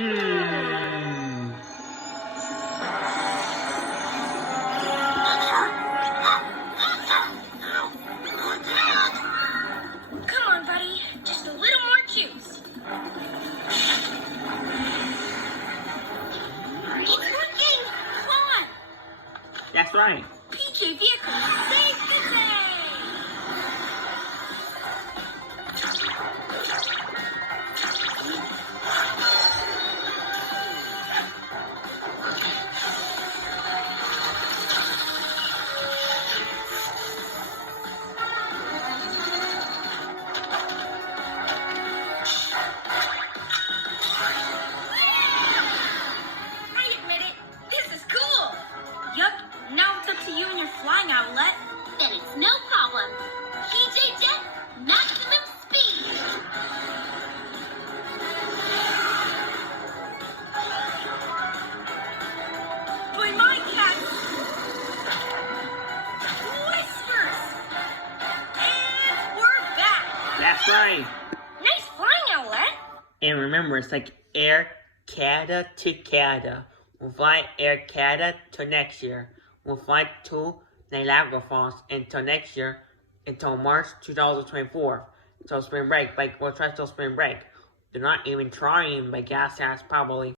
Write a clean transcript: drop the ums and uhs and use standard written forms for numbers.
Come on, buddy. Just a little more juice. It's working! Come on! That's right. PJ Vehicle saved the day! I admit it. This is cool. Yup, now it's up to you and your flying outlet. Then it's no problem. PJ Jet, maximum speed. By my cat, Whiskers! And we're back! That's right. Nice flying outlet! And remember, it's like Air Canada to Canada. We'll fly Air Canada till next year. We'll fly to Niagara Falls until next year, until March 2024. Till spring break. We'll try till spring break. They're not even trying by gas tax probably.